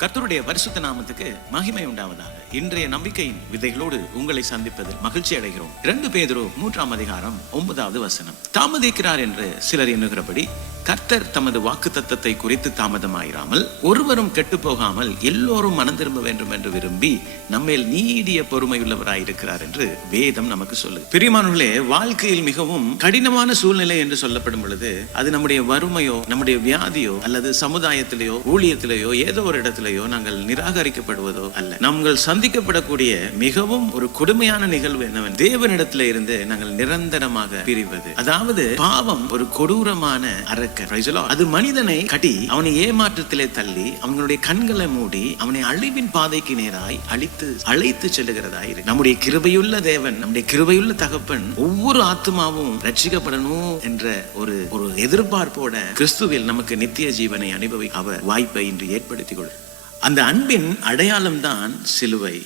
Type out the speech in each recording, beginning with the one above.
கர்த்தருடைய பரிசுத்த நாமத்துக்கு மகிமை உண்டாவதாக. இன்றைய நம்பிக்கையின் விதைகளோடு உங்களை சந்திப்பதில் மகிழ்ச்சி அடைகிறோம். இரண்டு பேதரோ மூன்றாம் அதிகாரம் ஒன்பதாவது வசனம். தாமதிக்கிறார் என்று சிலர் எண்ணுகிறபடி கர்த்தர் தமது வாக்கு தத்தத்தை குறித்து தாமதமாயிராமல் ஒருவரும் கெட்டு போகாமல் எல்லோரும் மனம் திரும்ப வேண்டும் என்று விரும்பி நம்மேல் நீடிய பொறுமையுள்ளவராயிருக்கிறார் என்று வேதம் நமக்கு சொல்லு பிரியமானவர்களே வாழ்க்கையில் மிகவும் கடினமான சூழ்நிலை என்று சொல்லப்படும் பொழுது அது நம்முடைய வறுமையோ நம்முடைய வியாதியோ அல்லது சமுதாயத்திலேயோ ஊழியத்திலேயோ ஏதோ ஒரு இடத்திலேயோ நாங்கள் நிராகரிக்கப்படுவதோ அல்ல. நாங்கள் சந்திக்கப்படக்கூடிய மிகவும் ஒரு கொடுமையான நிகழ்வு என்னவென் தேவனிடத்திலே இருந்து நாங்கள் நிரந்தரமாக பிரிவது. அதாவது பாவம் ஒரு கொடூரமான அரை அது மனிதனை கட்டி அவனை ஏமாற்றத்திலே தள்ளி அவங்களுடைய கண்களை மூடி அவனை அழிவின் பாதைக்கு நேராய் அழித்து அழைத்து செல்லுகிறதாய் இருக்கு. நம்முடைய கிருபையுள்ள தேவன் நம்முடைய கிருபையுள்ள தகப்பன் ஒவ்வொரு ஆத்மாவும் ரட்சிக்கப்படணும் என்ற ஒரு ஒரு எதிர்பார்ப்போட கிறிஸ்துவில் நமக்கு நித்திய ஜீவனை அனுபவி அவர் வாய்ப்பை இன்று ஏற்படுத்திக் கொள். அந்த அன்பின் அடையாளம் தான் சிலுவை.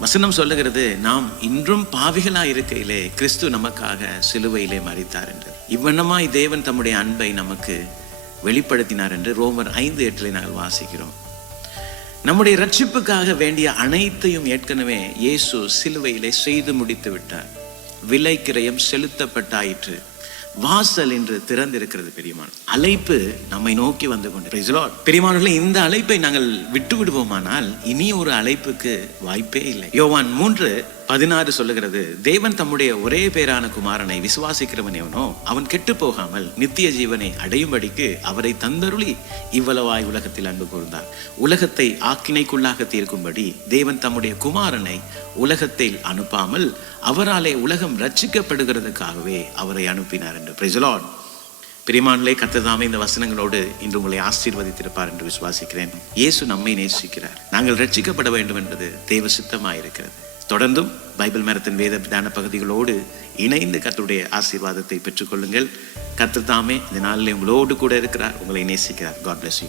வசனம் சொல்லுகிறது நாம் இன்றும் பாவிகளா இருக்கையிலே கிறிஸ்து நமக்காக சிலுவையிலே மறித்தார் என்று. இவ்வண்ணமாய் தேவன் தம்முடைய அன்பை நமக்கு வெளிப்படுத்தினார் என்று ரோமர் ஐந்து எட்டிலே நாங்கள் வாசிக்கிறோம். நம்முடைய ரட்சிப்புக்காக வேண்டிய அனைத்தையும் ஏற்கனவே இயேசு சிலுவையிலே செய்து முடித்து விட்டார். விலை கிரயம் செலுத்தப்பட்டாயிற்று. வாசல் என்று திறந்திருக்கிறது பெரியமான். அழைப்பு நம்மை நோக்கி வந்து கொண்டு Praise பெரியமானவர்களே இந்த அழைப்பை நாங்கள் விட்டு விடுவோமானால் இனி ஒரு அழைப்புக்கு வாய்ப்பே இல்லை. யோவான் மூன்று பதினாறு சொல்லுகிறது தேவன் தம்முடைய ஒரே பேரான குமாரனை விசுவாசிக்கிறவன் எவனோ அவன் கெட்டு போகாமல் நித்திய ஜீவனை அடையும்படிக்கு அவரை தந்தருளி இவ்வளவாய் உலகத்தில் அன்பு கூர்ந்தார். உலகத்தை ஆக்கினைக்குள்ளாக தீர்க்கும்படி தேவன் தம்முடைய குமாரனை உலகத்தில் அனுப்பாமல் அவராலே உலகம் ரட்சிக்கப்படுகிறதுக்காகவே அவரை அனுப்பினார் என்று. பிரைசலான் பிரிமானிலே கத்ததாமே இந்த வசனங்களோடு இன்று உங்களை ஆசீர்வதித்திருப்பார் என்று விசுவாசிக்கிறேன். இயேசு நம்மை நேசிக்கிறார். நாங்கள் ரட்சிக்கப்பட வேண்டும் என்பது தேவ சித்தமாயிருக்கிறது. தொடர்ந்தும் பைபிள் மரத்தின் வேத விதான பகுதிகளோடு இணைந்து கத்துடைய ஆசீர்வாதத்தை பெற்றுக்கொள்ளுங்கள். கத்து தாமே இந்த நாளில் உங்களோடு கூட இருக்கிறார். உங்களை நேசிக்கிறார். God bless you